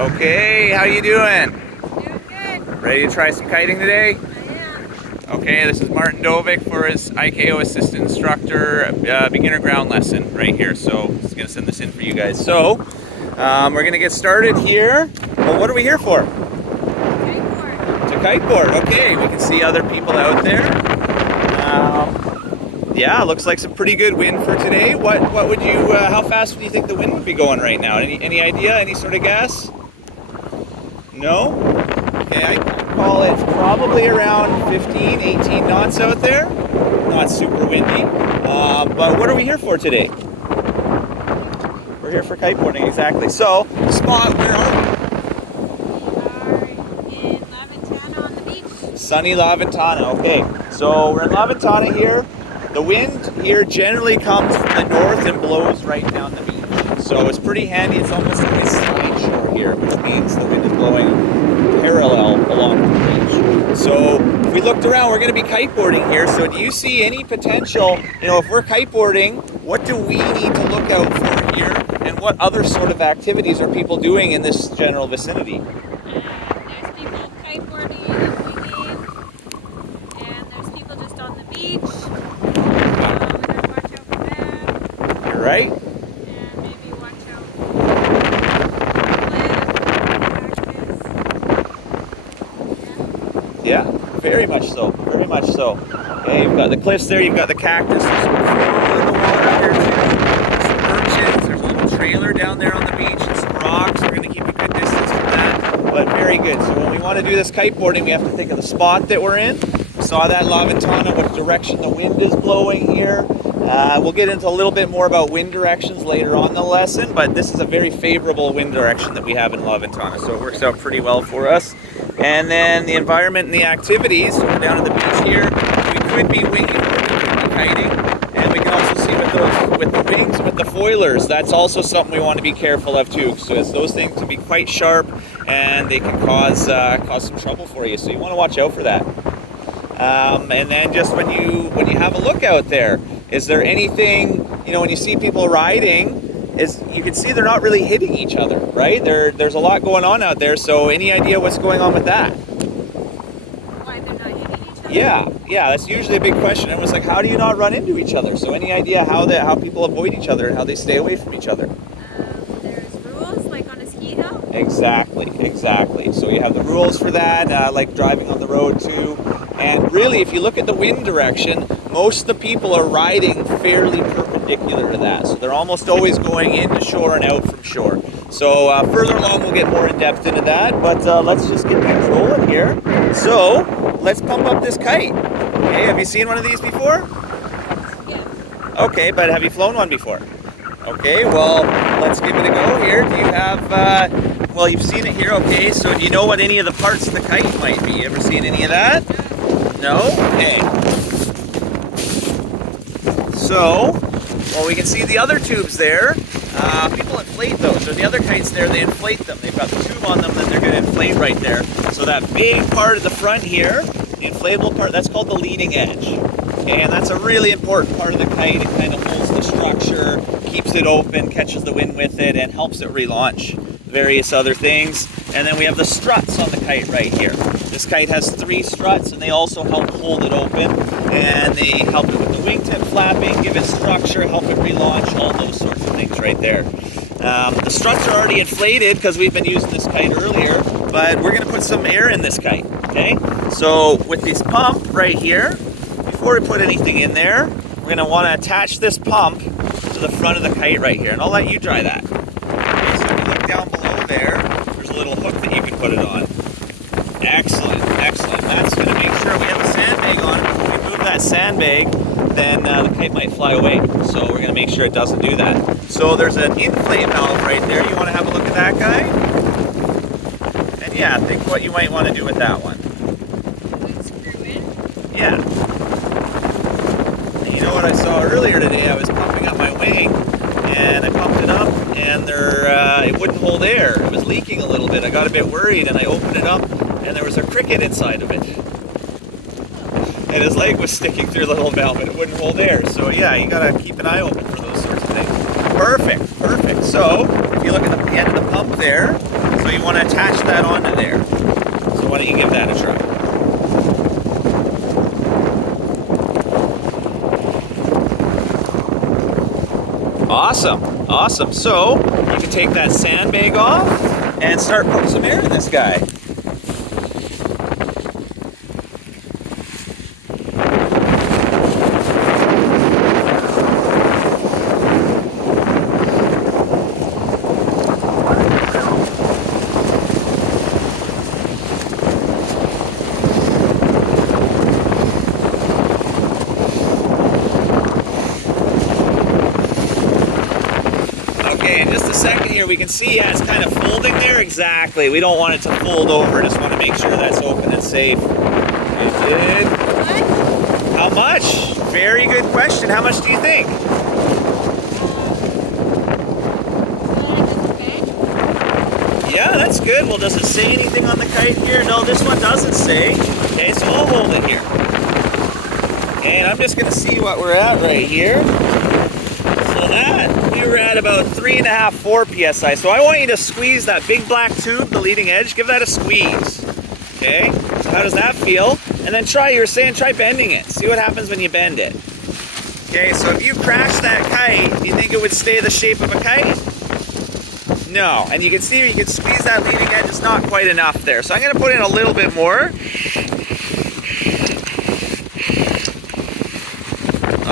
Okay, how you doing? Doing good. Ready to try some kiting today? I am. Okay, this is Martin Dovick for his IKO Assistant Instructor beginner ground lesson right here. So he's going to send this in for you guys. So we're going to get started here. Well, what are we here for? Kiteboard. To kiteboard. Okay, we can see other people out there. Yeah, looks like some pretty good wind for today. What would you? How fast do you think the wind would be going right now? Any idea? Any sort of guess? No? Okay, I call it probably around 15, 18 knots out there. Not super windy. But what are we here for today? We're here for kiteboarding, exactly. So, the spot we're We are in La Ventana on the beach. sunny La Ventana. Okay, so we're in La Ventana here. The wind here generally comes from the north and blows right down the beach. So it's pretty handy. It's almost like a slide shore here, which means the wind is blowing parallel along the beach. So if we looked around, we're going to be kiteboarding here. So do you see any potential, if we're kiteboarding, what do we need to look out for here? And what other sort of activities are people doing in this general vicinity? There's people kiteboarding and winging. And there's people just on the beach. We gotta watch out for that. You're right. And maybe watch out for Yeah, very much so. Very much so. Okay, you've got the cliffs there, you've got the cactus, there's some cool in the water here too. Some urchins, there's a little trailer down there on the beach, and some rocks. We're going to keep a good distance from that, but very good. So when we want to do this kiteboarding, we have to think of the spot that we're in. We saw that La Ventana, what direction the wind is blowing here. We'll get into a little bit more about wind directions later on in the lesson, but this is a very favorable wind direction that we have in La Ventana, so it works out pretty well for us. And then the environment and the activities, so we're down at the beach here. We could be winging, or we could be kiting, and we can also see with the wings, with the foilers, that's also something we want to be careful of too. So those things can be quite sharp, and they can cause some trouble for you. So you want to watch out for that. And then just when you have a look out there, is there anything, when you see people riding, you can see they're not really hitting each other, right? There's a lot going on out there, so any idea what's going on with that? why they're not hitting each other. Yeah, that's usually a big question. Everyone's like, how do you not run into each other? So any idea how people avoid each other and how they stay away from each other? There's rules, like on a ski hill. Exactly. So you have the rules for that, like driving on the road too. And really, if you look at the wind direction, most of the people are riding fairly perpendicular to that. So they're almost always going into shore and out from shore. So further along, we'll get more in depth into that. But let's just get things rolling here. So let's pump up this kite. Okay, have you seen one of these before? Yeah. Okay, but have you flown one before? Okay, well, let's give it a go here. Do you have, well, you've seen it here, okay, so do you know what any of the parts of the kite might be? Ever seen any of that? No? Okay. So, well, we can see the other tubes there. People inflate those, or the other kites there, they inflate them. They've got the tube on them that they're going to inflate right there. So that big part of the front here, the inflatable part, that's called the leading edge. Okay, and that's a really important part of the kite. It kind of holds the structure, keeps it open, catches the wind with it, and helps it relaunch. Various other things. And then we have the struts on the kite right here. This kite has 3 struts, and they also help hold it open, and they help it with the wingtip flapping, give it structure, help it relaunch, all those sorts of things right there. The struts are already inflated because we've been using this kite earlier, but we're going to put some air in this kite, okay? So with this pump right here, before we put anything in there, we're going to want to attach this pump to the front of the kite right here, and I'll let you try that. Okay, so if you look down below there's a little hook that you can put it on. Excellent. That's going to make sure we have a sandbag on it. If we move that sandbag, then the kite might fly away. So we're going to make sure it doesn't do that. So there's an inflate valve right there. You want to have a look at that guy? And yeah, think what you might want to do with that one. Screw in. Yeah. And you know what I saw earlier today? I was pumping up my wing, and I pumped it up, and it wouldn't hold air. It was leaking a little bit. I got a bit worried, and I opened it up, and there was a cricket inside of it. And his leg was sticking through the little valve, and it wouldn't hold air. So yeah, you gotta keep an eye open for those sorts of things. Perfect. So if you look at the end of the pump there, so we want to attach that onto there. So why don't you give that a try? Awesome, awesome. So you can take that sandbag off and start putting some air in this guy. Okay, in just a second here, we can see, yeah, it's kind of folding there. Exactly. We don't want it to fold over. Just want to make sure that's open and safe. It did. How much? Very good question. How much do you think? Yeah, that's good. Well, does it say anything on the kite here? No, this one doesn't say. Okay, so I'll hold it here. And I'm just going to see what we're at right here. So that, we were at about 3.5, 4 psi. So I want you to squeeze that big black tube, the leading edge, give that a squeeze. Okay, so how does that feel? And then try bending it. See what happens when you bend it. Okay, so if you crash that kite, do you think it would stay the shape of a kite? No, and you can see you can squeeze that leading edge, it's not quite enough there. So I'm gonna put in a little bit more.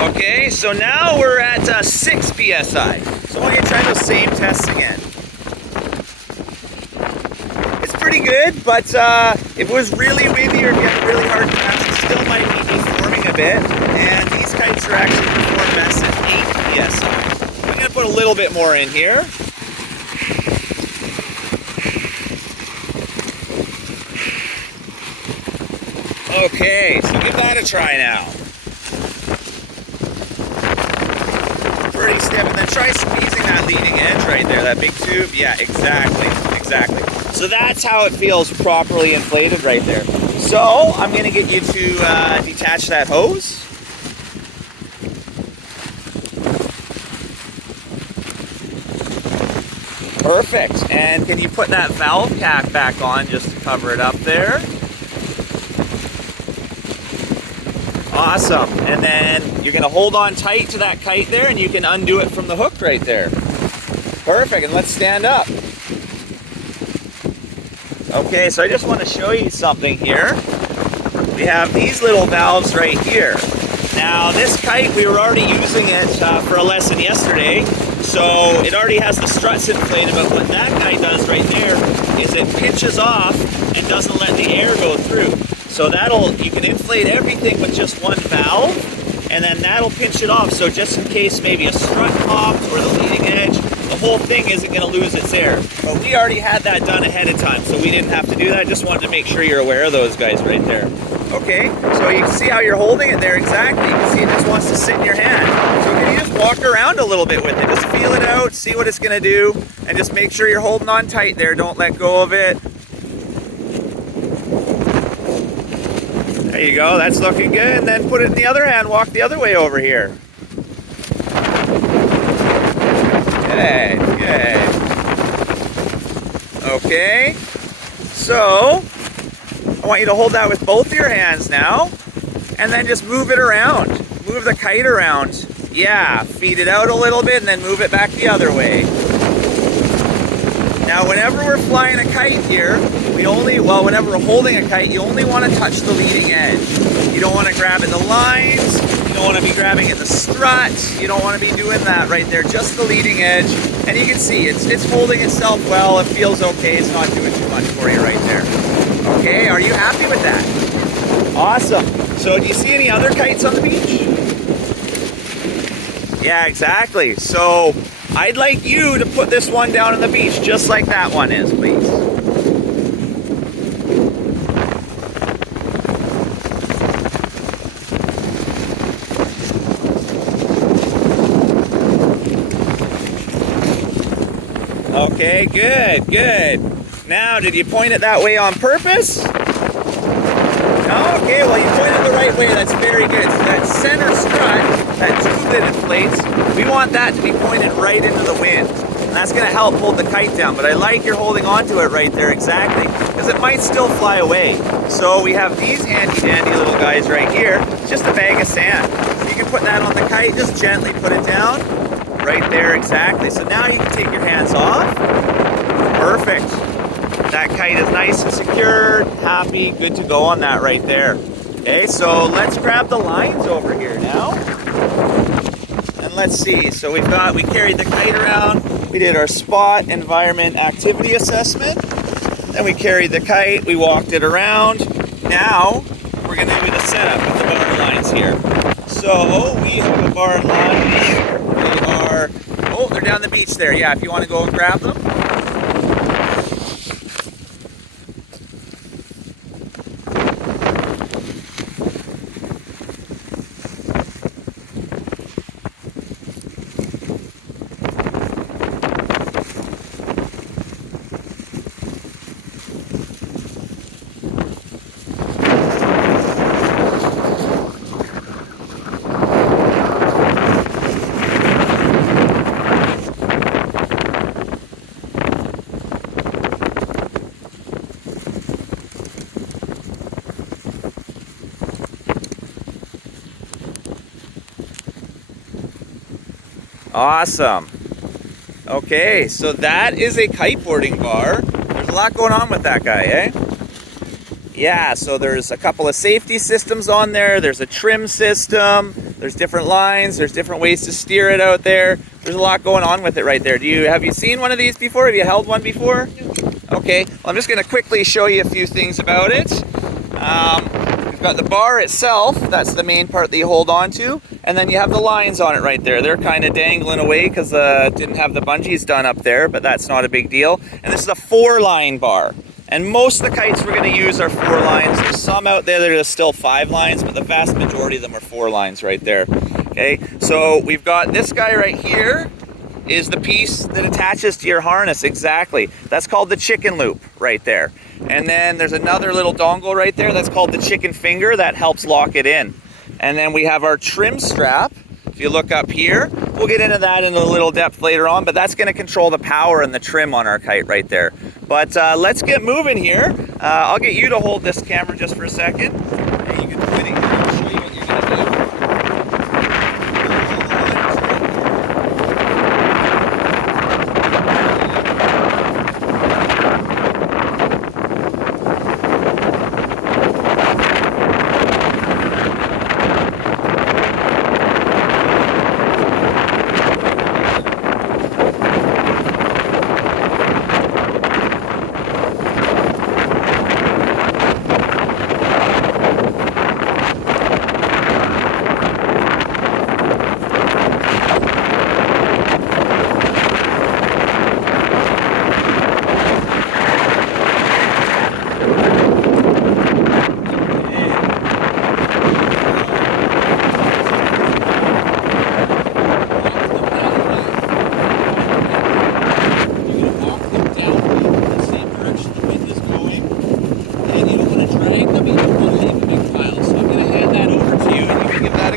Okay, so now we're at 6 psi. So I want you to try those same tests again. It's pretty good, but if it was really windy or if you had a really hard crash, it still might be deforming a bit. And these kites are actually perform best at 8 psi. I'm gonna put a little bit more in here. Okay, so give that a try now. Pretty stiff, and then try squeezing that leading edge right there, that big tube. Yeah, exactly. So that's how it feels properly inflated right there. So I'm gonna get you to detach that hose. Perfect, and can you put that valve cap back on just to cover it up there? Awesome, and then you're gonna hold on tight to that kite there and you can undo it from the hook right there. Perfect, and let's stand up. Okay, so I just want to show you something here. We have these little valves right here. Now this kite, we were already using it for a lesson yesterday, so it already has the struts inflated, but what that guy does right there is it pinches off and doesn't let the air go through. So you can inflate everything with just one valve, and then that'll pinch it off. So just in case maybe a strut pops or the leading edge, the whole thing isn't going to lose its air. But we already had that done ahead of time, so we didn't have to do that. I just wanted to make sure you're aware of those guys right there. Okay, so you can see how you're holding it there exactly. You can see it just wants to sit in your hand. So can you just walk around a little bit with it? Just feel it out, see what it's going to do, and just make sure you're holding on tight there. Don't let go of it. There you go, that's looking good. And then put it in the other hand, walk the other way over here. Good. Okay, so I want you to hold that with both of your hands now, and then just move it around. Move the kite around. Yeah, feed it out a little bit and then move it back the other way. Now, whenever we're flying a kite here, whenever we're holding a kite, you only want to touch the leading edge. You don't want to grab at the lines, you don't want to be grabbing at the strut, you don't want to be doing that right there, just the leading edge. And you can see it's holding itself well, it feels okay, it's not doing too much for you right there. Okay, are you happy with that? Awesome. So do you see any other kites on the beach? Yeah, exactly. So I'd like you to put this one down on the beach just like that one is, please. Okay, good. Now, did you point it that way on purpose? Okay, well, you pointed the right way. That's very good. So that center strut, that tube that inflates, we want that to be pointed right into the wind. And that's going to help hold the kite down. But I like you're holding onto it right there exactly, because it might still fly away. So we have these handy dandy little guys right here. It's just a bag of sand. So you can put that on the kite, just gently put it down. Right there, exactly. So now you can take your hands off. Perfect. That kite is nice and secured, happy, good to go on that right there. Okay, so let's grab the lines over here now. And let's see, so we carried the kite around, we did our spot environment activity assessment, then we carried the kite, we walked it around. Now, we're gonna do the setup with the barn lines here. So, we have the barn lines, they're down the beach there. Yeah, if you want to go and grab them. Awesome. Okay, so that is a kiteboarding bar. There's a lot going on with that guy, eh? Yeah, so there's a couple of safety systems on there. There's a trim system. There's different lines. There's different ways to steer it out there. There's a lot going on with it right there. Have you seen one of these before? Have you held one before? Okay, well, I'm just going to quickly show you a few things about it. We've got the bar itself. That's the main part that you hold on to. And then you have the lines on it right there. They're kind of dangling away because didn't have the bungees done up there, but that's not a big deal. And this is a 4-line bar. And most of the kites we're going to use are 4 lines. There's some out there that are still 5 lines, but the vast majority of them are 4 lines right there. Okay, so we've got this guy right here is the piece that attaches to your harness, exactly. That's called the chicken loop right there. And then there's another little dongle right there that's called the chicken finger that helps lock it in. And then we have our trim strap. If you look up here, we'll get into that in a little depth later on, but that's going to control the power and the trim on our kite right there. But let's get moving here. I'll get you to hold this camera just for a second. And you can point it here and show you what you're going to do.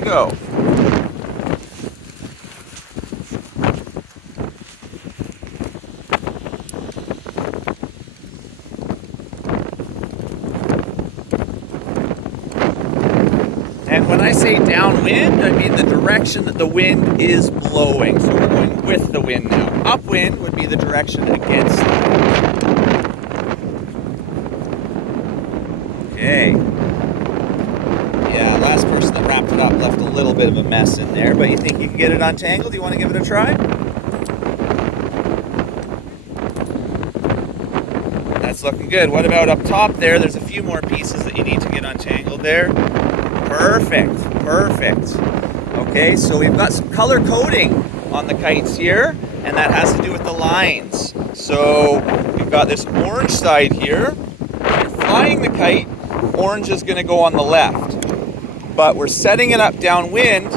Go. And when I say downwind, I mean the direction that the wind is blowing. So we're going with the wind now. Upwind would be the direction against the wind. Okay. Yeah, last person that wrapped it up left a little bit of a mess in there, but you think you can get it untangled? You want to give it a try? That's looking good. What about up top there? There's a few more pieces that you need to get untangled there. Perfect, perfect. Okay, so we've got some color coding on the kites here, and that has to do with the lines. So we've got this orange side here. When you're flying the kite, orange is going to go on the left. But we're setting it up downwind,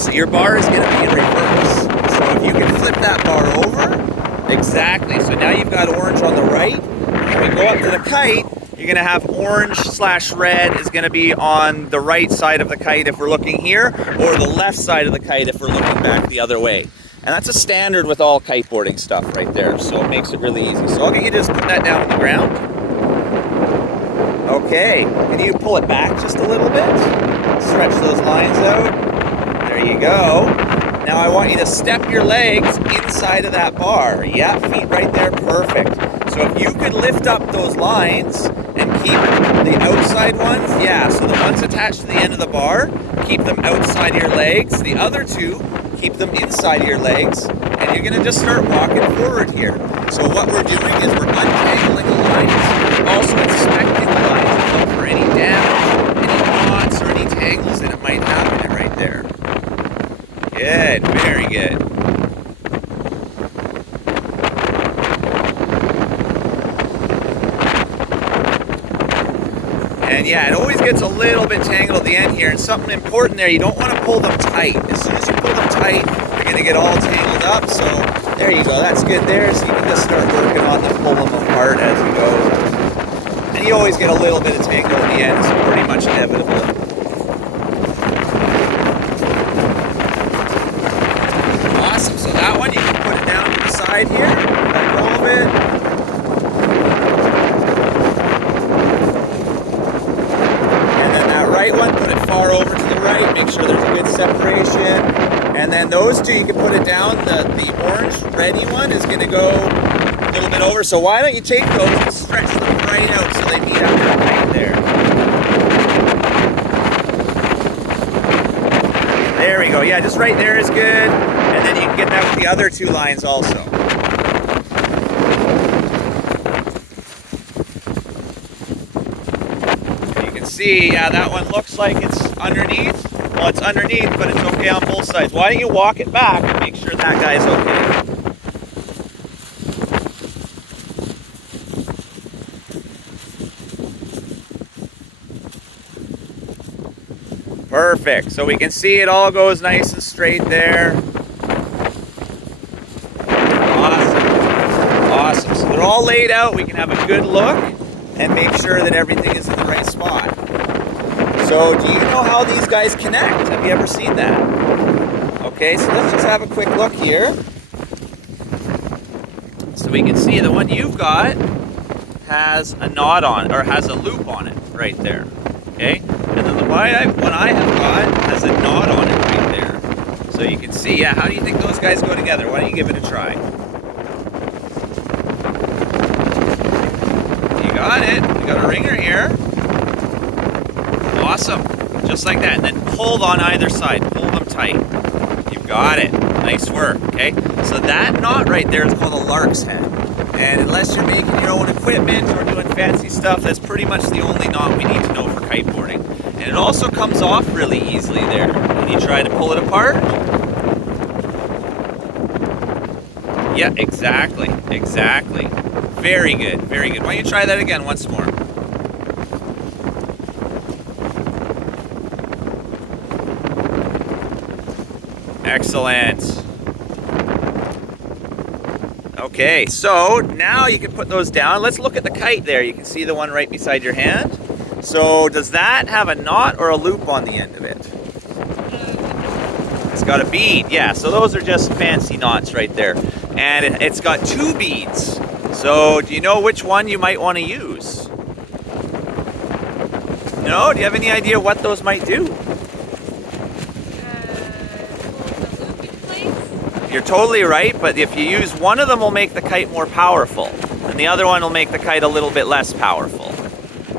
so your bar is going to be in reverse. So if you can flip that bar over, exactly. So now you've got orange on the right. When we go up to the kite, you're going to have orange/red is going to be on the right side of the kite if we're looking here, or the left side of the kite if we're looking back the other way. And that's a standard with all kiteboarding stuff right there, so it makes it really easy. So I'll get you to just put that down on the ground. Okay, can you pull it back just a little bit? Stretch those lines out. There you go. Now I want you to step your legs inside of that bar. Yeah, feet right there, perfect. So if you could lift up those lines and keep the outside ones, yeah, so the ones attached to the end of the bar, keep them outside your legs. The other two, keep them inside your legs. And you're gonna just start walking forward here. So what we're doing is we're untangling the lines, also inspecting the lines, look for any damage, any knots, or any tangles that it might have in it right there. Good, very good. And yeah, it always gets a little bit tangled at the end here, and something important there, you don't want to pull them tight. As soon as you pull them tight, they're going to get all tangled up, so there you go, that's good there, so you can just start working on them, pull them apart as you go. And you always get a little bit of tangle at the end, it's pretty much inevitable. Awesome, so that one, you can put it down to the side here, let go of it. Right one, put it far over to the right, make sure there's a good separation. And then those two, you can put it down. The orange ready one is going to go a little bit over. So why don't you take those and stretch them right out so they meet up right there. There we go. Yeah, just right there is good. And then you can get that with the other two lines also. See, yeah, that one looks like it's underneath. Well, it's underneath, but it's okay on both sides. Why don't you walk it back and make sure that guy's okay? Perfect. So we can see it all goes nice and straight there. Awesome. Awesome. So they're all laid out. We can have a good look and make sure that everything is in the right spot. So do you know how these guys connect? Have you ever seen that? Okay, so let's just have a quick look here. So we can see the one you've got has a knot on it, or has a loop on it right there. Okay? And then the one I have got has a knot on it right there. So you can see, yeah, how do you think those guys go together? Why don't you give it a try? Got it. You got a ringer here. Awesome. Just like that. And then pull on either side. Pull them tight. You've got it. Nice work. Okay. So that knot right there is called a lark's head. And unless you're making your own equipment or doing fancy stuff, that's pretty much the only knot we need to know for kiteboarding. And it also comes off really easily there when you try to pull it apart. Yeah, exactly. Exactly. Very good, very good. Why don't you try that again once more? Excellent. Okay, so now you can put those down. Let's look at the kite there. You can see the one right beside your hand. So does that have a knot or a loop on the end of it? It's got a bead, yeah. So those are just fancy knots right there. And it's got two beads. So, do you know which one you might want to use? No? Do you have any idea what those might do? You're totally right, but if you use one of them, will make the kite more powerful, and the other one will make the kite a little bit less powerful.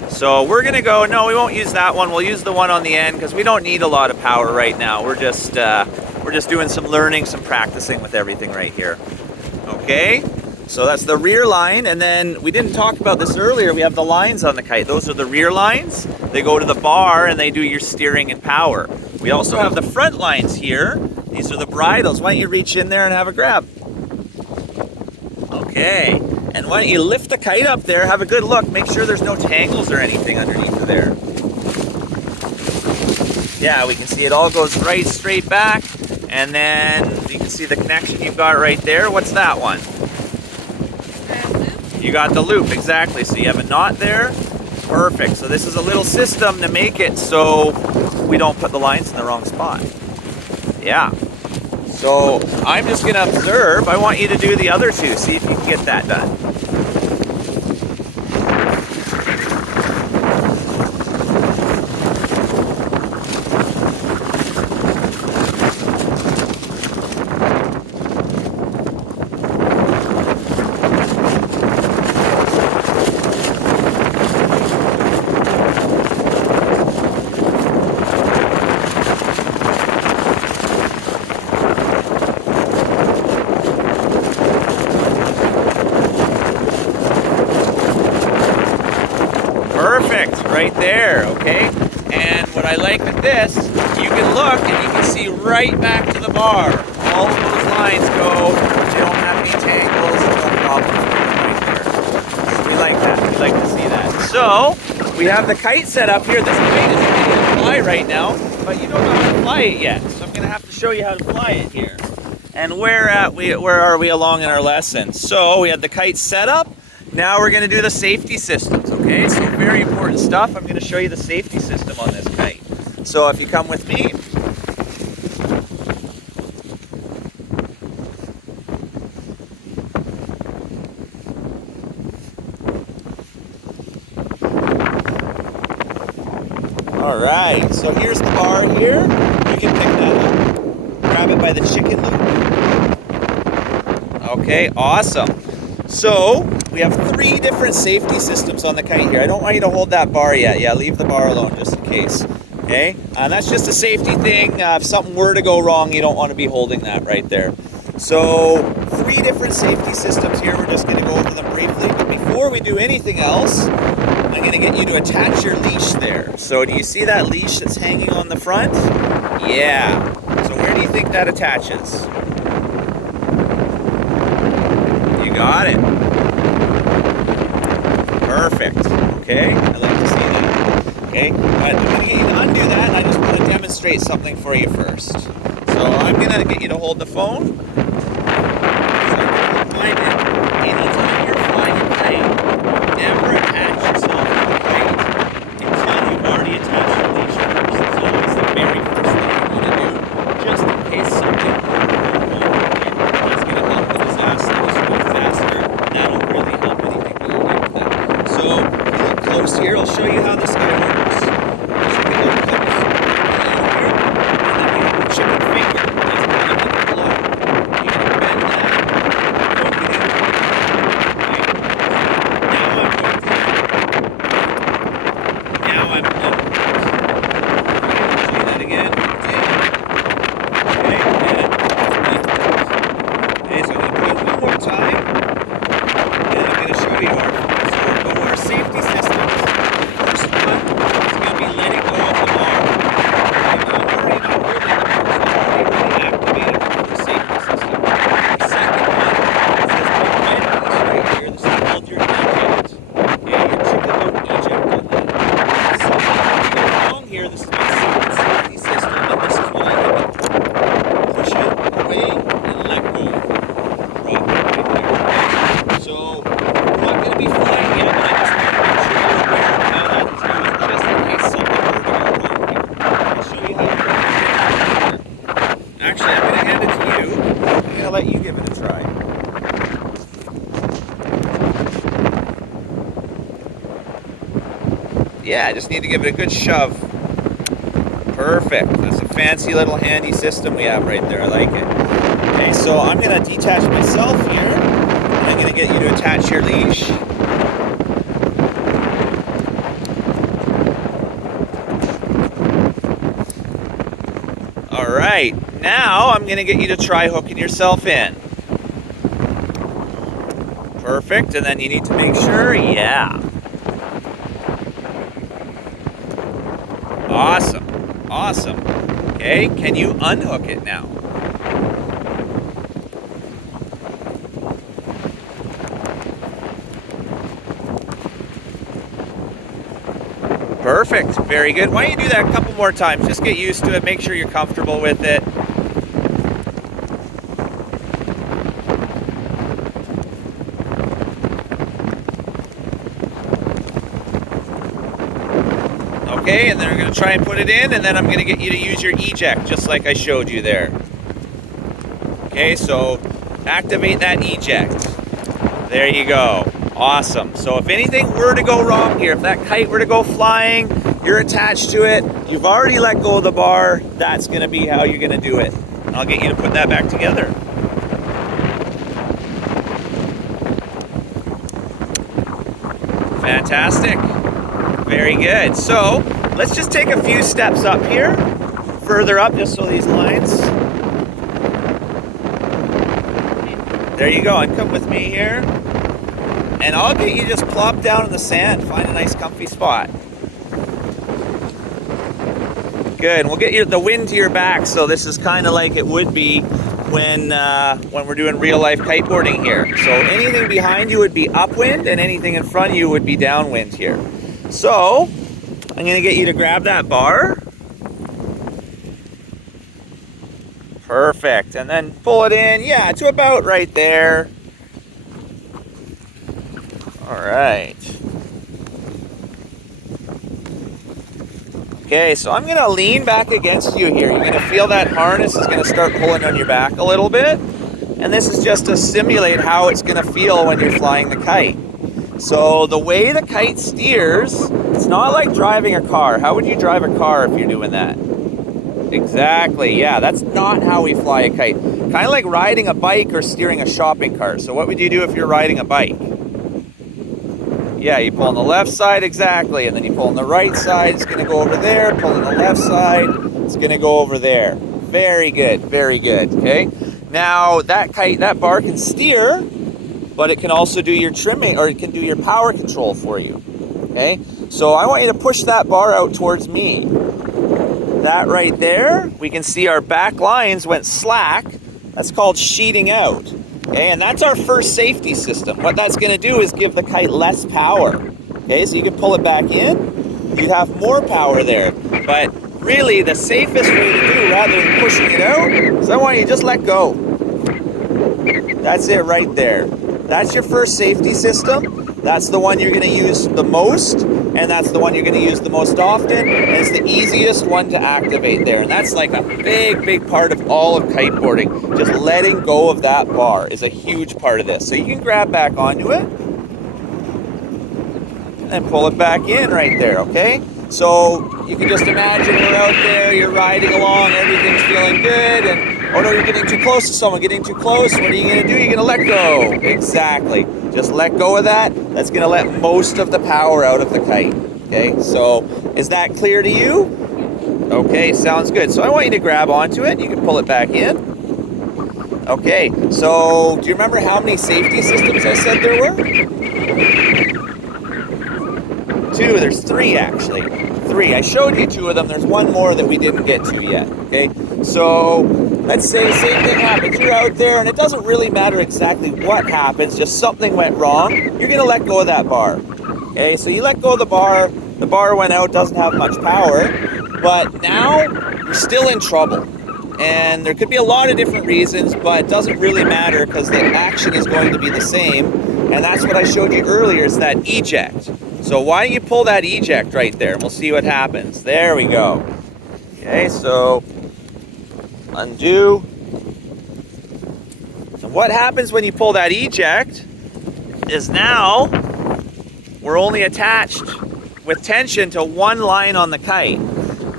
So we're gonna go, no, we won't use that one. We'll use the one on the end because we don't need a lot of power right now. We're just doing some learning, some practicing with everything right here. Okay. So that's the rear line, and then we didn't talk about this earlier, we have the lines on the kite. Those are the rear lines. They go to the bar and they do your steering and power. We also have the front lines here. These are the bridles. Why don't you reach in there and have a grab? Okay, and why don't you lift the kite up there, have a good look, make sure there's no tangles or anything underneath of there. Yeah, we can see it all goes right straight back, and then you can see the connection you've got right there. What's that one? You got the loop, exactly. So you have a knot there. Perfect. So this is a little system to make it so we don't put the lines in the wrong spot. Yeah. So I'm just going to observe. I want you to do the other two. See if you can get that done. Perfect, right there, okay? And what I like with this, you can look and you can see right back to the bar. All of those lines go, they don't have any tangles, no problems right there. We like that, we like to see that. So, we have the kite set up here. This kite isn't ready to fly right now, but you don't know how to fly it yet. So I'm gonna have to show you how to fly it here. And where are we along in our lesson? So we had the kite set up. Now we're going to do the safety systems, okay? So very important stuff. I'm going to show you the safety system on this kite. So if you come with me. All right, so here's the bar here. You can pick that up. Grab it by the chicken loop. Okay, awesome. So we have 3 different safety systems on the kite here. I don't want you to hold that bar yet. Yeah, leave the bar alone just in case. Okay, and that's just a safety thing. If something were to go wrong, you don't want to be holding that right there. So 3 different safety systems here. We're just going to go over them briefly. But before we do anything else, I'm going to get you to attach your leash there. So do you see that leash that's hanging on the front? Yeah. So where do you think that attaches? Got it. Perfect. Okay, I like to see that. Okay, but I'm going to get you to undo that, and I just want to demonstrate something for you first. So I'm going to get you to hold the phone. Anytime you're flying a kite, never attach yourself to the kite until you've already attached your leash first. So it's the very first thing you want to do, just in case something here, I'll show you how this guy works. Chicken little clips here, and then we have a chicken finger that's kind of in the low. You're going to bend that, poke it in. Okay. Now I'm poked in. Now I'm unhooked. Okay, do that again. Okay, and okay, so I'm going to put it one more time, and I'm going to show you our safety system. First one is going to be letting go of the bar. I'm already not holding the bar, so I'm already activated for the safety system. The second one is this big red piece right here. This is called your eject. Okay, your chicken loop eject on that. So when you go along here, this is my second safety system, and this is what I do. Push it away and let go of it. Drop it right there. Okay? So we're not going to be flying yet, but I just want to make sure you're aware of how that is doing, just in case something were to go wrong here. I'll show you how to do it. Actually, I'm going to hand it to you. I'm going to let you give it a try. Yeah, I just need to give it a good shove. Perfect. That's a fancy little handy system we have right there. I like it. Okay, so I'm going to detach myself here. And I'm going to get you to attach your leash. All right, now I'm going to get you to try hooking yourself in. Perfect, and then you need to make sure, yeah. Awesome, awesome. Okay, can you unhook it now? Perfect, very good. Why don't you do that a couple more times? Just get used to it, make sure you're comfortable with it. Okay, and then we're going to try and put it in, and then I'm going to get you to use your eject, just like I showed you there. Okay, so activate that eject. There you go. Awesome. So if anything were to go wrong here, if that kite were to go flying, you're attached to it, you've already let go of the bar, that's going to be how you're going to do it. I'll get you to put that back together. Fantastic. Very good. So let's just take a few steps up here, further up, just so these lines. There you go, and come with me here. And I'll get you just plop down in the sand, find a nice comfy spot. Good, and we'll get you the wind to your back, so this is kind of like it would be when we're doing real life kiteboarding here. So anything behind you would be upwind, and anything in front of you would be downwind here. So I'm gonna get you to grab that bar. Perfect, and then pull it in, yeah, to about right there. All right. Okay, so I'm gonna lean back against you here. You're gonna feel that harness is gonna start pulling on your back a little bit. And this is just to simulate how it's gonna feel when you're flying the kite. So the way the kite steers, it's not like driving a car. How would you drive a car if you're doing that? Exactly, yeah, that's not how we fly a kite. Kind of like riding a bike or steering a shopping cart. So what would you do if you're riding a bike? Yeah, you pull on the left side, exactly, and then you pull on the right side, it's gonna go over there, pull on the left side, it's gonna go over there. Very good, okay? Now, that kite, that bar can steer, but it can also do your trimming, or it can do your power control for you, okay? So I want you to push that bar out towards me. That right there, we can see our back lines went slack. That's called sheeting out. Okay, and that's our first safety system. What that's going to do is give the kite less power. Okay, so you can pull it back in. You have more power there. But really, the safest way to do, rather than pushing it out, is I want you to just let go. That's it right there. That's your first safety system. That's the one you're going to use the most, and that's the one you're going to use the most often, and it's the easiest one to activate there. And that's like a big part of all of kiteboarding. Just letting go of that bar is a huge part of this. So you can grab back onto it and pull it back in right there, okay? So you can just imagine we're out there, you're riding along, everything's feeling good, and oh no, you're getting too close to someone, getting too close. What are you gonna do? You're gonna let go. Exactly. Just let go of that. That's gonna let most of the power out of the kite. Okay, so is that clear to you? Okay, sounds good. So I want you to grab onto it. You can pull it back in. Okay, so do you remember how many safety systems I said there were? 2, there's 3 actually. 3, I showed you 2 of them, there's 1 more that we didn't get to yet, okay? So, let's say the same thing happens, you're out there and it doesn't really matter exactly what happens, just something went wrong, you're gonna let go of that bar. Okay, so you let go of the bar went out, doesn't have much power, but now you're still in trouble. And there could be a lot of different reasons, but it doesn't really matter because the action is going to be the same. And that's what I showed you earlier, is that eject. So why don't you pull that eject right there and we'll see what happens. There we go. Okay, so undo. And what happens when you pull that eject is now we're only attached with tension to 1 line on the kite.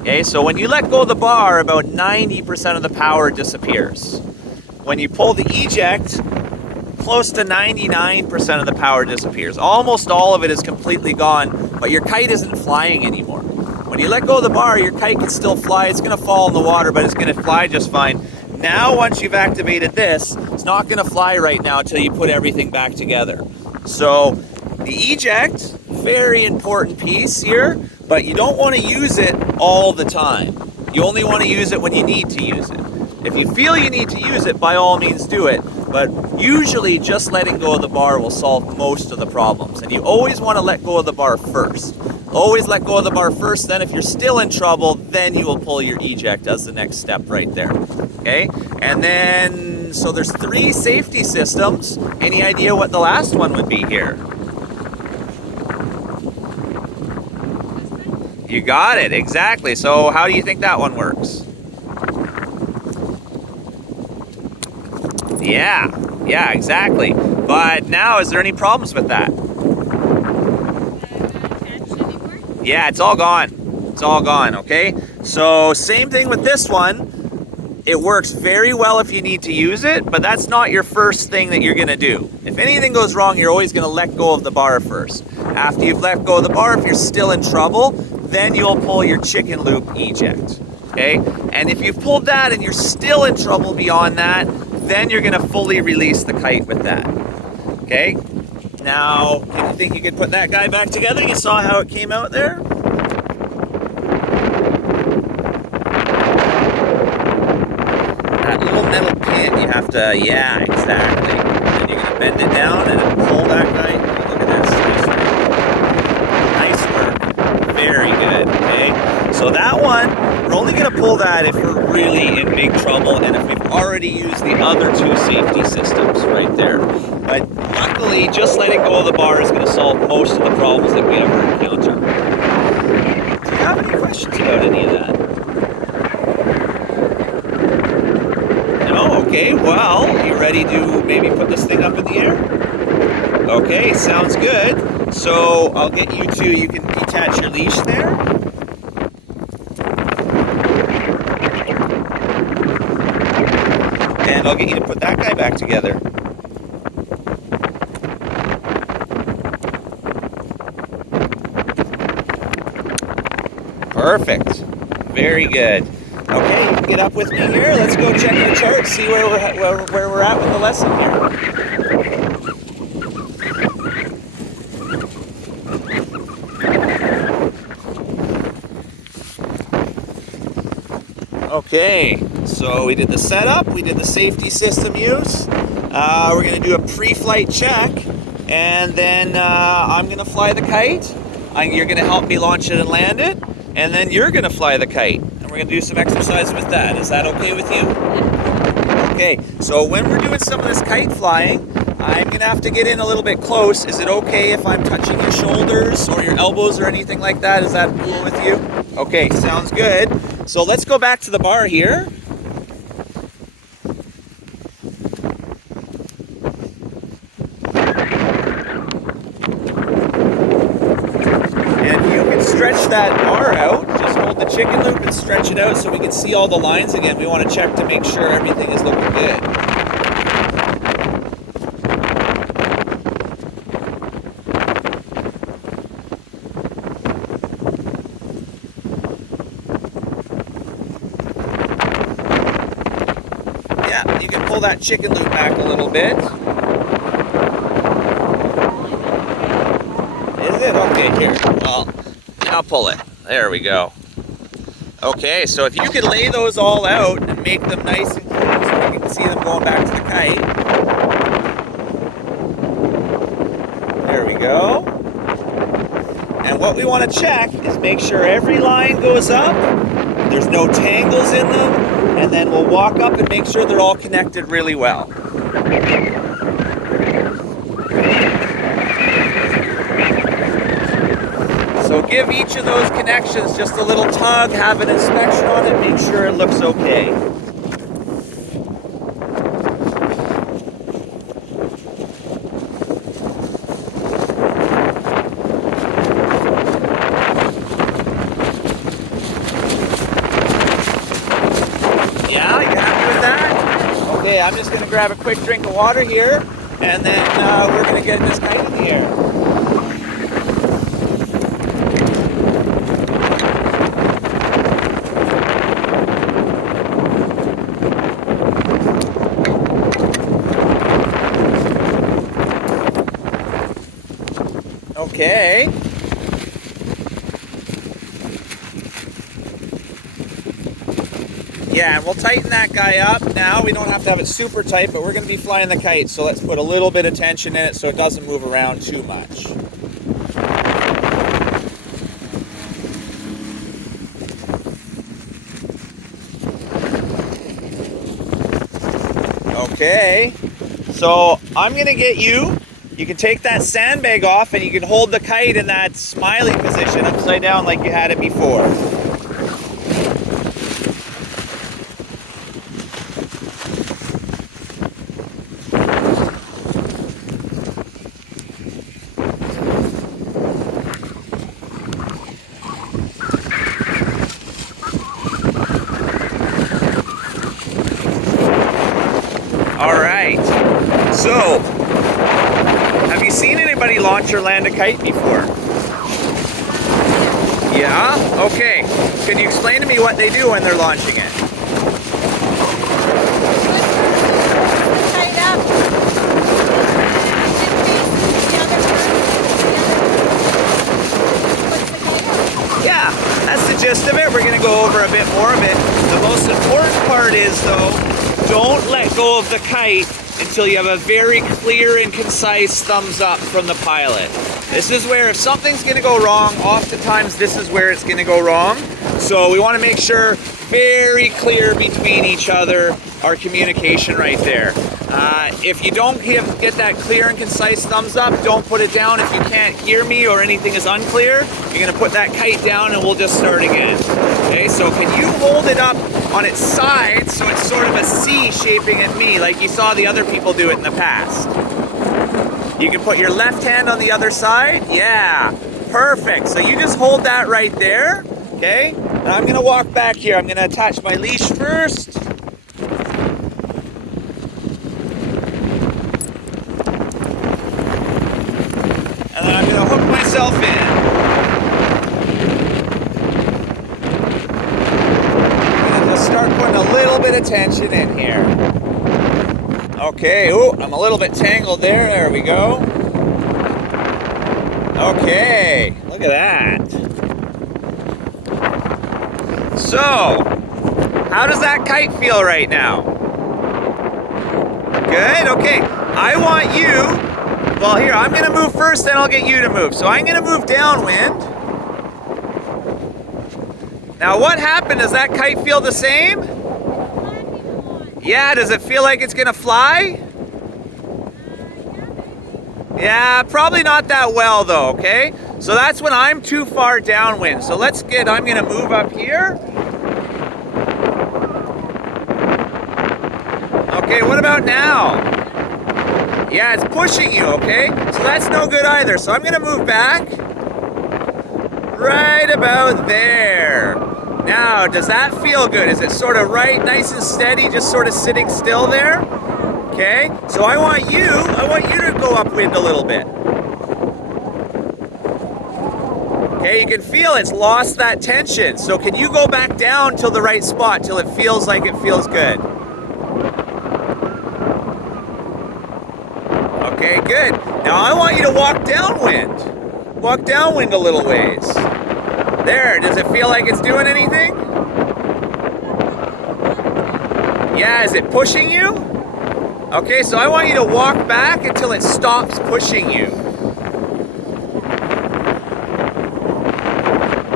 Okay, so when you let go of the bar, about 90% of the power disappears. When you pull the eject, close to 99% of the power disappears. Almost all of it is completely gone, but your kite isn't flying anymore. When you let go of the bar, your kite can still fly. It's gonna fall in the water, but it's gonna fly just fine. Now, once you've activated this, it's not gonna fly right now until you put everything back together. So the eject, very important piece here, but you don't want to use it all the time. You only want to use it when you need to use it. If you feel you need to use it, by all means do it, but usually just letting go of the bar will solve most of the problems. And you always want to let go of the bar first. Always let go of the bar first, then if you're still in trouble, then you will pull your eject as the next step right there. Okay? And then, so there's 3 safety systems. Any idea what the last one would be here? You got it, exactly. So how do you think that one works? Yeah, exactly. But now, is there any problems with that? Yeah, it's all gone. It's all gone, okay? So same thing with this one. It works very well if you need to use it, but that's not your first thing that you're gonna do. If anything goes wrong, you're always gonna let go of the bar first. After you've let go of the bar, if you're still in trouble, then you'll pull your chicken loop eject, okay? And if you've pulled that and you're still in trouble beyond that, then you're gonna fully release the kite with that, okay? Now, do you think you could put that guy back together? You saw how it came out there? That little metal pin, you have to, yeah, exactly. And you're gonna bend it down and then pull that guy. Look at this, nice work. Nice work, very good, okay? So that one, we're only gonna pull that if we're really in big trouble and if we've already used the other two safety systems right there. But luckily, just letting go of the bar is gonna solve most of the problems that we ever encounter. Do you have any questions about any of that? Okay, well, you ready to maybe put this thing up in the air? Okay, sounds good. So I'll get you can detach your leash there. And I'll get you to put that guy back together. Perfect. Very good. Okay, you can get up with me here. Let's go check the chart, see where we're at with the lesson here. Okay, so we did the setup, we did the safety system use. We're going to do a pre-flight check, and then I'm going to fly the kite. You're going to help me launch it and land it, and then you're going to fly the kite. We're going to do some exercise with that. Is that okay with you? Okay, so when we're doing some of this kite flying, I'm going to have to get in a little bit close. Is it okay if I'm touching your shoulders or your elbows or anything like that? Is that cool with you? Okay, sounds good. So let's go back to the bar here. And if you can stretch that bar out, just hold the chicken loop and stretch it out so we can see all the lines again. We want to check to make sure everything is looking good. Yeah, you can pull that chicken loop back a little bit. Is it? Okay, here. Well, I'll pull it. There we go. Okay, so if you could lay those all out and make them nice and clean so you can see them going back to the kite. There we go. And what we want to check is make sure every line goes up, there's no tangles in them, and then we'll walk up and make sure they're all connected really well. So give each of those connections just a little tug, have an inspection on it, make sure it looks okay. Yeah, you happy with that? Okay, I'm just going to grab a quick drink of water here, and then we're going to get this kite in the air. Okay. Yeah, and we'll tighten that guy up now. We don't have to have it super tight, but we're going to be flying the kite, so let's put a little bit of tension in it so it doesn't move around too much. Okay, so I'm going to get you. You can take that sandbag off and you can hold the kite in that smiley position upside down like you had it before. anybody launch or land a kite before? Yeah? Okay. Can you explain to me what they do when they're launching it? Tied up. Yeah, that's the gist of it. We're going to go over a bit more of it. The most important part is, though, don't let go of the kite until you have a very clear and concise thumbs up from the pilot. This is where if something's going to go wrong, oftentimes this is where it's going to go wrong. So we want to make sure very clear between each other, our communication right there. If you don't get that clear and concise thumbs up, don't put it down. If you can't hear me or anything is unclear, you're going to put that kite down and we'll just start again. Okay, so can you hold it up on its side so it's sort of a C shaping at me like you saw the other people do it in the past? You can put your left hand on the other side. Yeah, perfect. So you just hold that right there, okay? And I'm going to walk back here. I'm going to attach my leash first. And then I'm going to hook myself in. And just start putting a little bit of tension in here. Okay, ooh, I'm a little bit tangled there. There we go. Okay, look at that. So, how does that kite feel right now? Good, okay. I want you, well here, I'm gonna move first, then I'll get you to move. So I'm gonna move downwind. Now what happened? Does that kite feel the same? Yeah, does it feel like it's gonna fly? Yeah, probably not that well though, okay? So that's when I'm too far downwind. So I'm gonna move up here. Okay, what about now? Yeah, it's pushing you, okay? So that's no good either. So I'm gonna move back. Right about there. Now, does that feel good? Is it sort of right, nice and steady, just sort of sitting still there? Okay, so I want you to go upwind a little bit. Okay, you can feel it's lost that tension. So can you go back down till the right spot, till it feels like it feels good? Okay, good. Now I want you to walk downwind. Walk downwind a little ways. There, does it feel like it's doing anything? Yeah, is it pushing you? Okay, so I want you to walk back until it stops pushing you.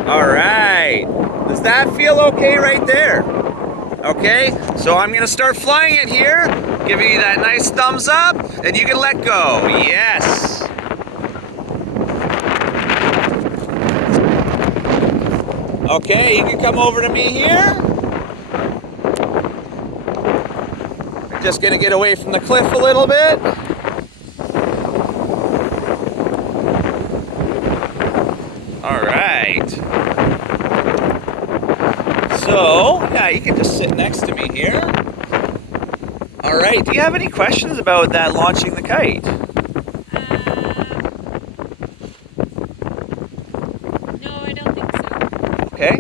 All right. Does that feel okay right there? Okay, so I'm gonna start flying it here, giving you that nice thumbs up, and you can let go. Yes. Okay, you can come over to me here. Just gonna get away from the cliff a little bit. All right. So, yeah, you can just sit next to me here. All right, do you have any questions about that launching the kite? No, I don't think so. Okay,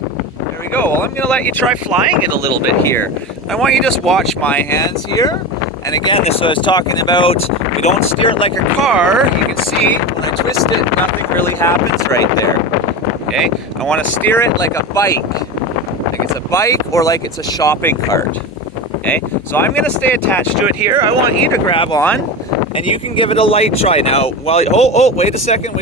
there we go. Well, I'm gonna let you try flying it a little bit here. I want you to just watch my hands here. And again, this is what I was talking about. We don't steer it like a car. You can see when I twist it, nothing really happens right there. Okay, I want to steer it like a bike. Like it's a bike or like it's a shopping cart. Okay, so I'm gonna stay attached to it here. I want you to grab on and you can give it a light try. Now, wait a second.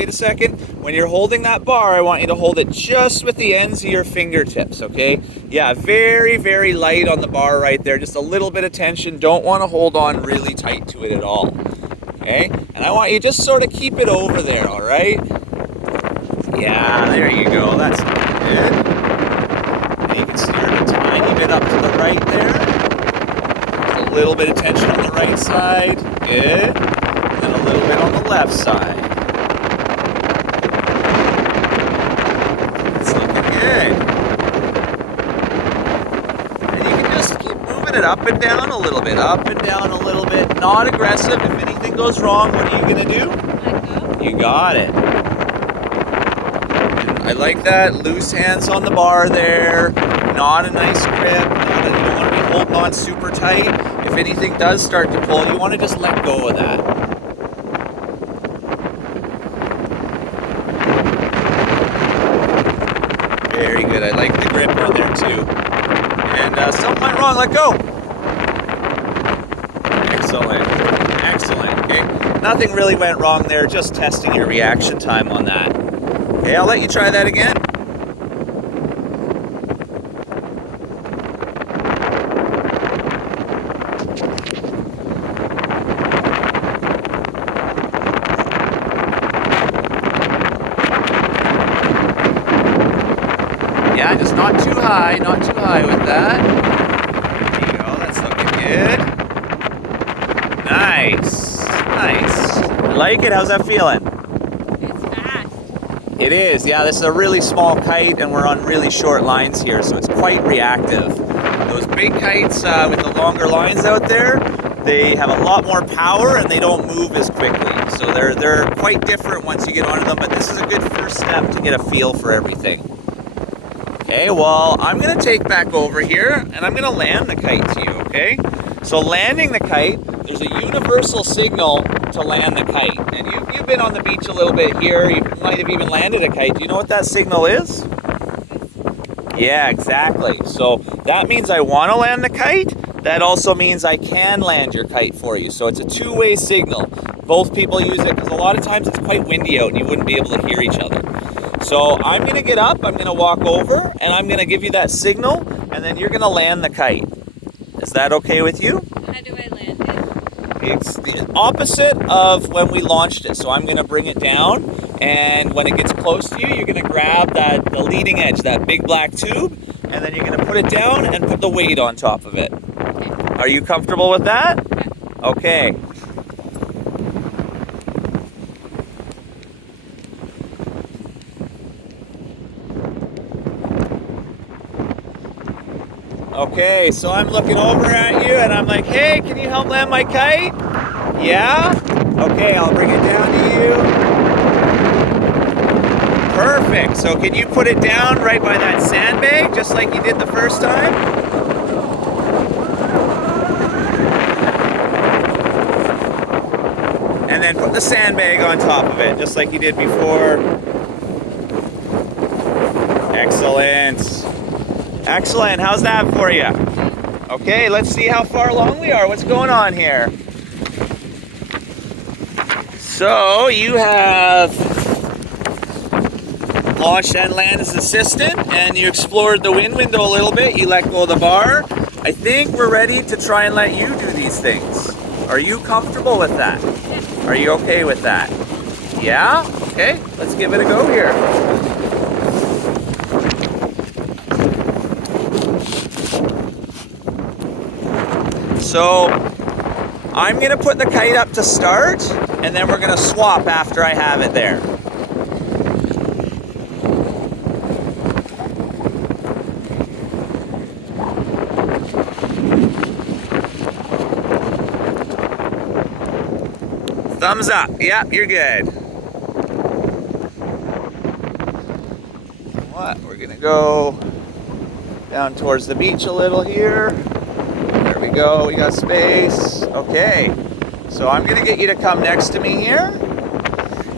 When you're holding that bar, I want you to hold it just with the ends of your fingertips, okay? Yeah, very, very light on the bar right there. Just a little bit of tension. Don't want to hold on really tight to it at all, okay? And I want you to just sort of keep it over there, all right? Yeah, there you go. That's good. And you can steer it a tiny bit up to the right there. A little bit of tension on the right side. Good. And a little bit on the left side. It's looking good. And you can just keep moving it up and down a little bit. Up and down a little bit. Not aggressive. If anything goes wrong, what are you going to do? Let go. You got it. I like that. Loose hands on the bar there. Not a nice grip. You don't want to be holding on super tight. If anything does start to pull, you want to just let go of that. Very good. I like the grip on there too. And something went wrong. Let go. Excellent. Excellent. Okay. Nothing really went wrong there. Just testing your reaction time on that. Okay, I'll let you try that again. Yeah, just not too high with that. There you go, that's looking good. Nice, nice. I like it, how's that feeling? It's fast. It is, yeah, this is a really small kite and we're on really short lines here, so it's quite reactive. Those big kites with the longer lines out there, they have a lot more power and they don't move as quickly. So they're quite different once you get onto them, but this is a good first step to get a feel for everything. Okay, well, I'm gonna take back over here and I'm gonna land the kite to you, okay? So landing the kite, there's a universal signal to land the kite. And you've been on the beach a little bit here, you might have even landed a kite. Do you know what that signal is? Yeah, exactly. So that means I wanna land the kite. That also means I can land your kite for you. So it's a two-way signal. Both people use it because a lot of times it's quite windy out and you wouldn't be able to hear each other. So I'm gonna get up, I'm gonna walk over, and I'm gonna give you that signal, and then you're gonna land the kite. Is that okay with you? How do I land it? It's the opposite of when we launched it. So I'm gonna bring it down, and when it gets close to you, you're gonna grab the leading edge, that big black tube, and then you're gonna put it down and put the weight on top of it. Okay. Are you comfortable with that? Yeah. Okay. Okay, so I'm looking over at you and I'm like, hey, can you help land my kite? Yeah? Okay, I'll bring it down to you. Perfect. So can you put it down right by that sandbag, just like you did the first time? And then put the sandbag on top of it, just like you did before. Excellent. Excellent. How's that for you? Okay, let's see how far along we are. What's going on here? So you have launched and landed as assistant, and you explored the wind window a little bit. You let go of the bar. I think we're ready to try and let you do these things. Are you comfortable with that? Are you okay with that? Yeah? Okay, let's give it a go here. So I'm gonna put the kite up to start, and then we're gonna swap after I have it there. Thumbs up. Yep, you're good. What? We're gonna go down towards the beach a little here. There we go, we got space. Okay, so I'm gonna get you to come next to me here,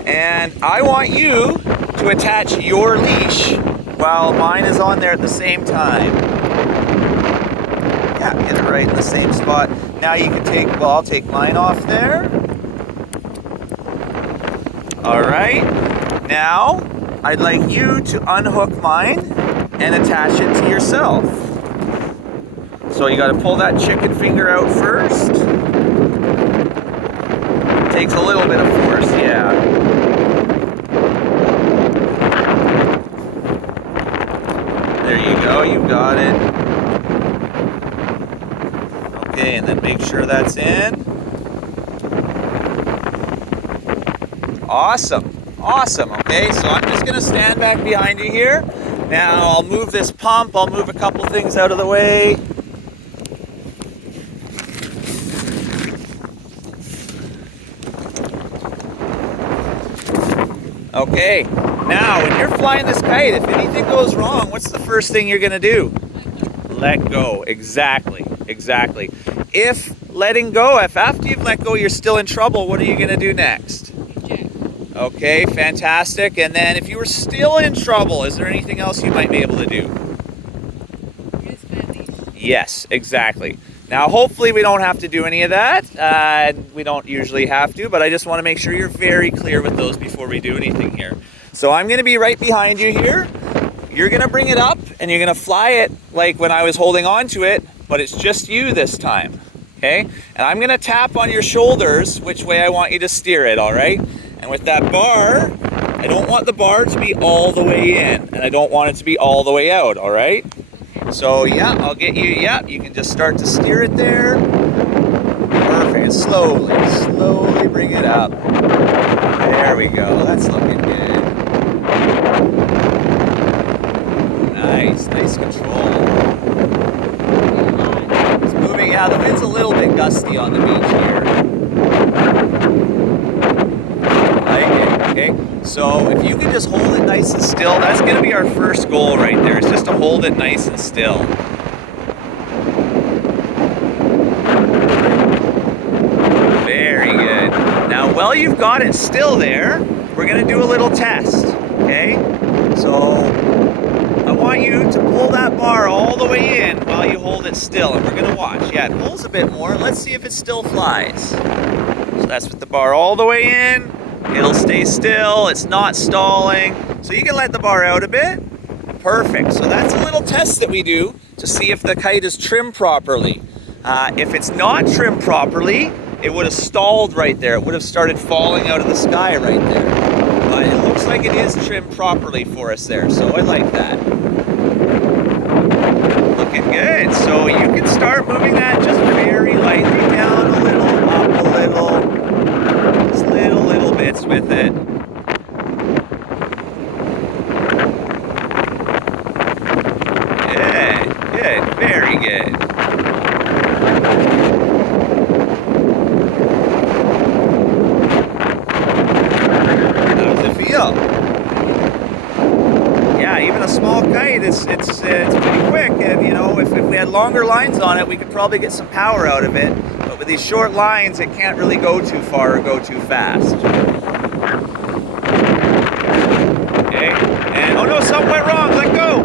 and I want you to attach your leash while mine is on there at the same time. Yeah, get it right in the same spot. Now you can take, well, I'll take mine off there. All right, now I'd like you to unhook mine and attach it to yourself. So you got to pull that chicken finger out first. Takes a little bit of force, yeah. There you go, you got it. Okay, and then make sure that's in. Awesome, awesome. Okay, so I'm just gonna stand back behind you here. Now I'll move this pump, I'll move a couple things out of the way. Okay, now when you're flying this kite, if anything goes wrong, what's the first thing you're gonna do? Let go. Exactly. If letting go, if after you've let go you're still in trouble, what are you gonna do next? Eject. Okay, fantastic. And then if you were still in trouble, is there anything else you might be able to do? Use that leash. Yes, exactly. Now, hopefully we don't have to do any of that. We don't usually have to, but I just want to make sure you're very clear with those before we do anything here. So I'm going to be right behind you here. You're going to bring it up, and you're going to fly it like when I was holding on to it, but it's just you this time, okay? And I'm going to tap on your shoulders which way I want you to steer it, all right? And with that bar, I don't want the bar to be all the way in, and I don't want it to be all the way out, all right? So yeah, I'll get you, yeah, you can just start to steer it there. Perfect, slowly bring it up. There we go, that's looking good. Nice control. It's moving, yeah, the wind's a little bit gusty on the beach here. Okay, so if you can just hold it nice and still, that's going to be our first goal right there, is just to hold it nice and still. Very good. Now, while you've got it still there, we're going to do a little test, okay? So, I want you to pull that bar all the way in while you hold it still, and we're going to watch. Yeah, it pulls a bit more. Let's see if it still flies. So that's with the bar all the way in. It'll stay still, it's not stalling. So you can let the bar out a bit. Perfect, so that's a little test that we do to see if the kite is trimmed properly. If it's not trimmed properly, it would have stalled right there. It would have started falling out of the sky right there. But it looks like it is trimmed properly for us there, so I like that. Looking good. So you can start moving that just very lightly down a little, up a little. Just little bits with it. Good, very good. How does it feel? Yeah, even a small kite, it's pretty quick, and you know, if we had longer lines on it, we could probably get some power out of it. But with these short lines, it can't really go too far or go too fast. Okay, and oh no, something went wrong, let go!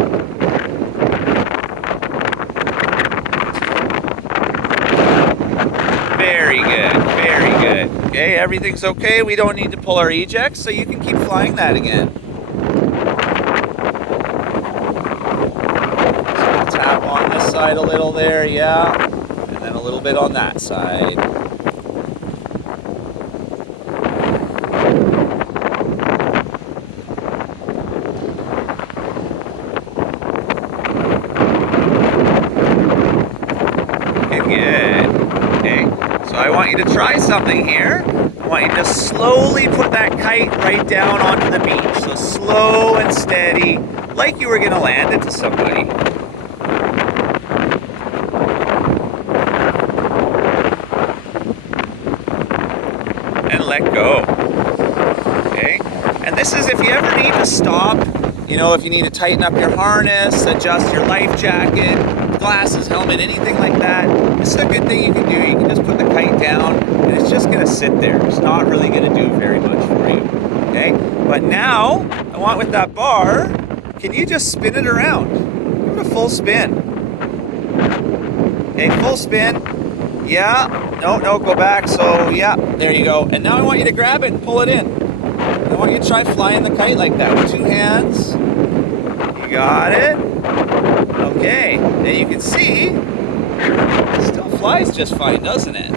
Very good. Okay, everything's okay, we don't need to pull our ejects, so you can keep flying that again. So tap on this side a little there, yeah. And then a little bit on that side. Good. Okay, so I want you to try something here. I want you to slowly put that kite right down onto the beach. So slow and steady, like you were going to land it to somebody. And let go. Okay, and this is if you ever need to stop, you know, if you need to tighten up your harness, adjust your life jacket, glasses, helmet, anything like that. This is a good thing you can do. You can just put the kite down and it's just gonna sit there. It's not really gonna do very much for you, okay? But now, I want with that bar, can you just spin it around? Give it a full spin. Okay, full spin. Yeah, no, go back. So yeah, there you go. And now I want you to grab it and pull it in. I want you to try flying the kite like that with 2 hands. You got it. Okay, now you can see, it still flies just fine, doesn't it?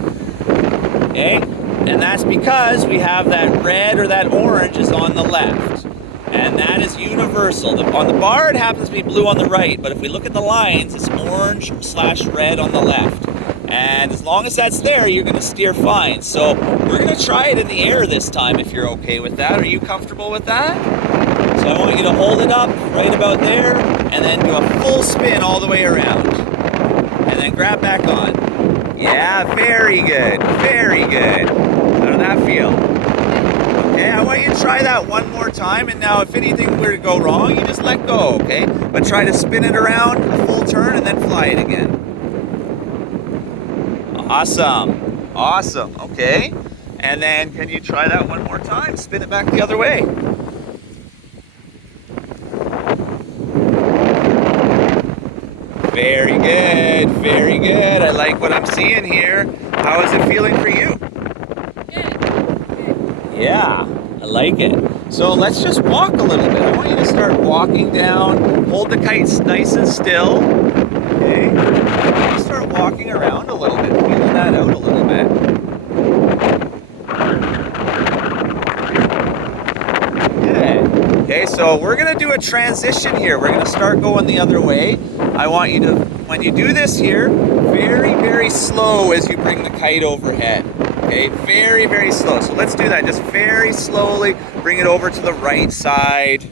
Okay, and that's because we have that red or that orange is on the left. And that is universal. On the bar, it happens to be blue on the right, but if we look at the lines, it's orange/red on the left. And as long as that's there, you're gonna steer fine. So we're gonna try it in the air this time if you're okay with that. Are you comfortable with that? So I want you to hold it up right about there and then do a full spin all the way around. And then grab back on. Yeah, very good. How did that feel? Okay, I want you to try that one more time, and now if anything were to go wrong, you just let go, okay? But try to spin it around a full turn and then fly it again. Awesome, awesome, okay. And then can you try that one more time? Spin it back the other way. Very good, very good. I like what I'm seeing here. How is it feeling for you? Good. Yeah, I like it. So let's just walk a little bit. I want you to start walking down. Hold the kites nice and still. Okay. Just start walking around a little bit, feeling that out a little bit. Good. Okay, so we're gonna do a transition here. We're gonna start going the other way. I want you to, when you do this here, very, very slow as you bring the kite overhead. Okay, very, very slow. So let's do that. Just very slowly bring it over to the right side.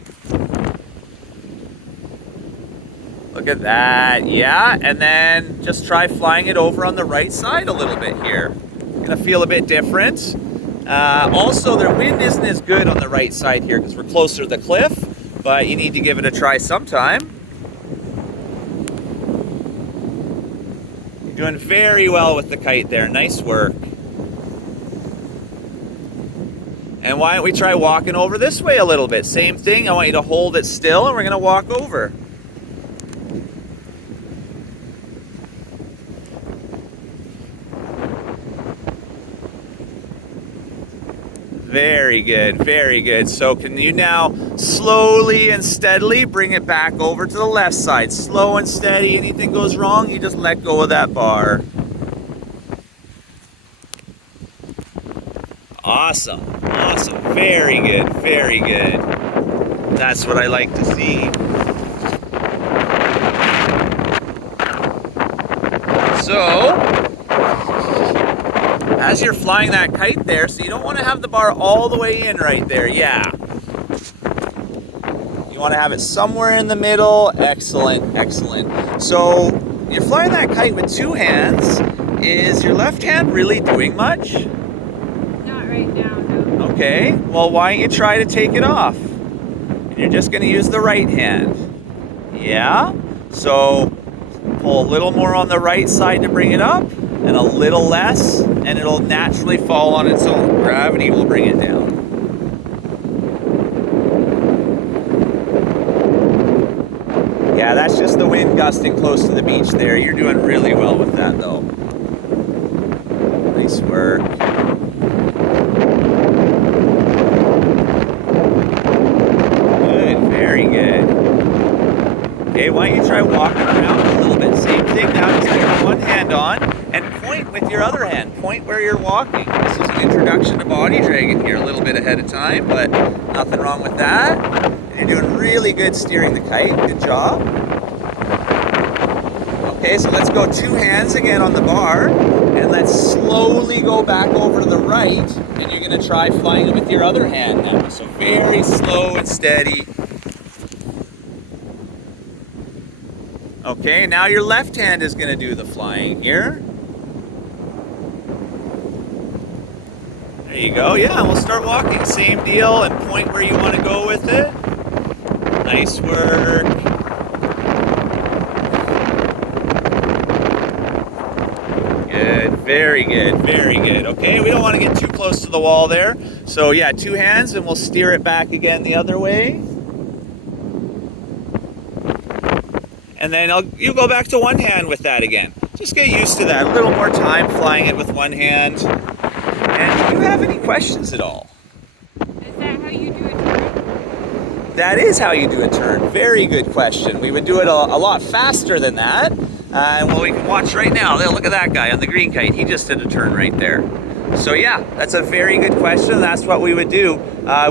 Look at that. Yeah, and then just try flying it over on the right side a little bit here. Gonna feel a bit different. Also, the wind isn't as good on the right side here because we're closer to the cliff, but you need to give it a try sometime. You're doing very well with the kite there. Nice work. And why don't we try walking over this way a little bit? Same thing. I want you to hold it still, and we're going to walk over. Very good, very good. So can you now slowly and steadily bring it back over to the left side? Slow and steady. Anything goes wrong, you just let go of that bar. Awesome, awesome. Very good, very good. That's what I like to see. So, as you're flying that kite there, so you don't want to have the bar all the way in right there. Yeah. You want to have it somewhere in the middle. Excellent, excellent. So you're flying that kite with two hands. Is your left hand really doing much? Not right now, no. Okay. Well, why don't you try to take it off? And you're just going to use the right hand. Yeah. So pull a little more on the right side to bring it up, and a little less, and it'll naturally fall on its own. Gravity will bring it down. Yeah, that's just the wind gusting close to the beach there. You're doing really well with that, though. Nice work. Good, very good. Okay, why don't you try walking around a little bit? Same thing now, just put your one hand on and point with your other hand. Point where you're walking. This is an introduction to body dragging here a little bit ahead of time, but nothing wrong with that. And you're doing really good steering the kite. Good job. Okay, so let's go two hands again on the bar, and let's slowly go back over to the right, and you're gonna try flying it with your other hand now. So very slow and steady. Okay, now your left hand is going to do the flying here. There you go. Yeah, we'll start walking. Same deal, and point where you want to go with it. Nice work. Good. Very good. Very good. Okay, we don't want to get too close to the wall there. So yeah, two hands, and we'll steer it back again the other way. And then you go back to one hand with that again. Just get used to that. A little more time flying it with one hand. And do you have any questions at all? Is that how you do a turn? That is how you do a turn. Very good question. We would do it a lot faster than that. And well, we can watch right now. Look at that guy on the green kite. He just did a turn right there. So yeah, that's a very good question. That's what we would do.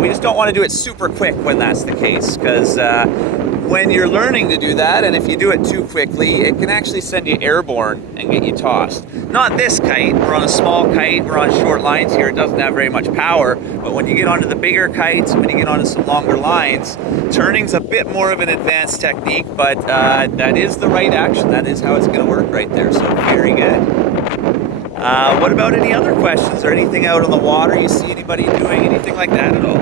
We just don't want to do it super quick when that's the case, because when you're learning to do that, and if you do it too quickly, it can actually send you airborne and get you tossed. Not this kite. We're on a small kite. We're on short lines here. It doesn't have very much power. But when you get onto the bigger kites, when you get onto some longer lines, turning's a bit more of an advanced technique, but that is the right action. That is how it's going to work right there. So very good. What about any other questions or anything out on the water? You see anybody doing anything like that at all?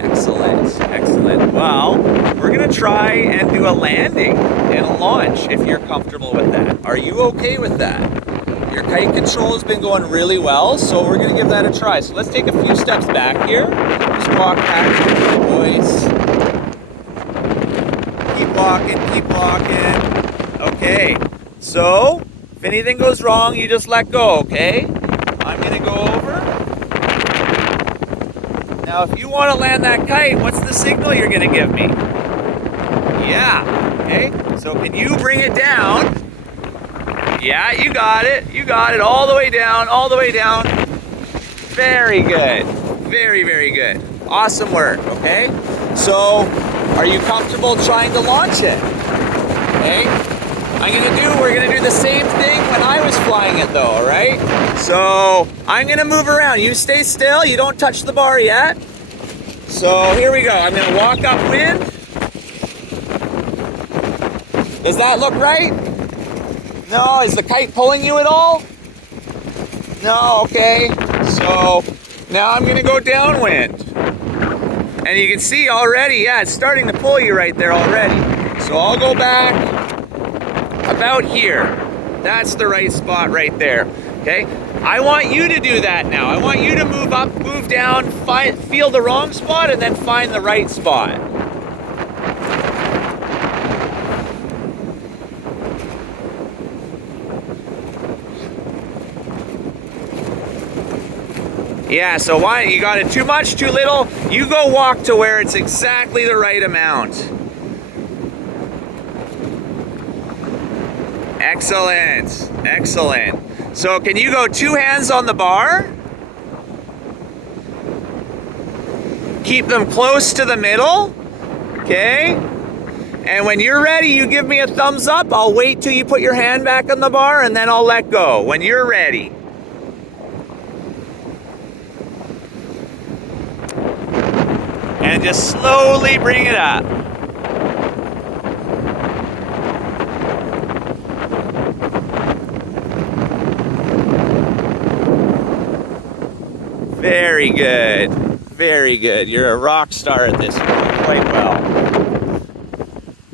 Excellent, excellent. Well, we're gonna try and do a landing and a launch if you're comfortable with that. Are you okay with that? Your kite control has been going really well, so we're gonna give that a try. So let's take a few steps back here. Just walk back to the boys. Keep walking. Okay, so if anything goes wrong, you just let go, okay? I'm gonna go over. Now, if you want to land that kite, what's the signal you're gonna give me? Yeah, okay. So can you bring it down? Yeah, you got it. You got it all the way down, all the way down. Very good. Very, very good. Awesome work, okay? So, are you comfortable trying to launch it? Okay? We're gonna do the same thing when I was flying it though, all right? So, I'm gonna move around. You stay still, you don't touch the bar yet. So, here we go. I'm gonna walk upwind. Does that look right? No, is the kite pulling you at all? No, okay. So, now I'm gonna go downwind. And you can see already, yeah, it's starting to pull you right there already. So I'll go back about here. That's the right spot right there, okay? I want you to do that now. I want you to move up, move down, feel the wrong spot, and then find the right spot. Yeah, so why, you got it too much, too little? You go walk to where it's exactly the right amount. Excellent, excellent. So can you go 2 hands on the bar? Keep them close to the middle, okay? And when you're ready, you give me a thumbs up. I'll wait till you put your hand back on the bar and then I'll let go when you're ready. And just slowly bring it up. Very good. Very good. You're a rock star at this. You're doing quite well.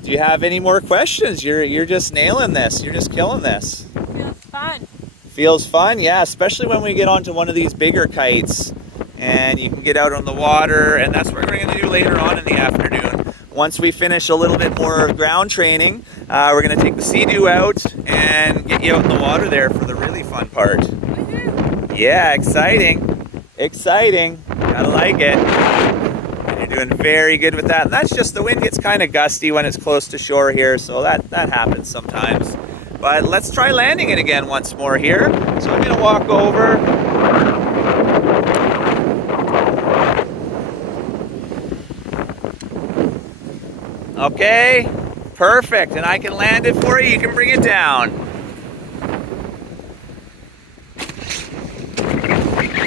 Do you have any more questions? You're just nailing this. You're just killing this. Feels fun. Feels fun? Yeah, especially when we get onto one of these bigger kites. And you can get out on the water, and that's what we're going to do later on in the afternoon. Once we finish a little bit more ground training, we're going to take the Sea-Doo out and get you out in the water there for the really fun part. Woohoo! Yeah, exciting. Exciting. Gotta like it. And you're doing very good with that. And that's just, the wind gets kind of gusty when it's close to shore here, so that happens sometimes. But let's try landing it again once more here. So I'm going to walk over. Okay, perfect, and I can land it for you. You can bring it down.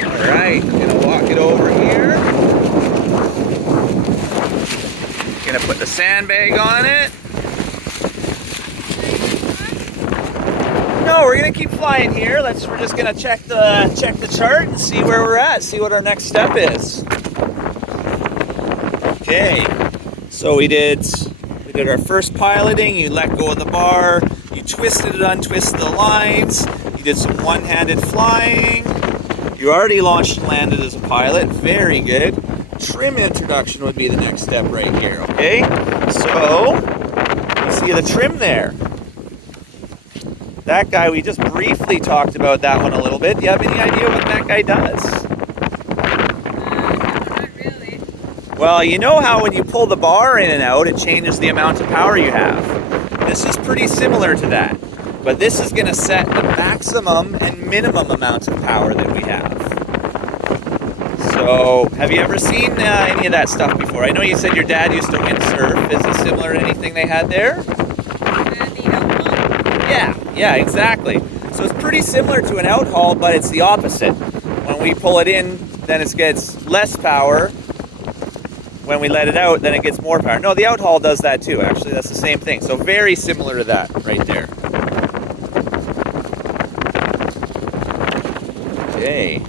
All right, I'm gonna walk it over here. Gonna put the sandbag on it. No, we're gonna keep flying here. We're just gonna check the chart and see where we're at. See what our next step is. Okay. So we did our first piloting. You let go of the bar, you twisted and untwisted the lines, you did some one-handed flying, you already launched and landed as a pilot. Very good. Trim introduction would be the next step right here, okay? So, you see the trim there. That guy, we just briefly talked about that one a little bit. Do you have any idea what that guy does? Well, you know how when you pull the bar in and out, it changes the amount of power you have. This is pretty similar to that, but this is going to set the maximum and minimum amount of power that we have. So, have you ever seen any of that stuff before? I know you said your dad used to windsurf. Is it similar to anything they had there? Yeah, exactly. So it's pretty similar to an outhaul, but it's the opposite. When we pull it in, then it gets less power. when we let it out, then it gets more power. No, the out haul does that too, actually. That's the same thing. So very similar to that right there. Okay.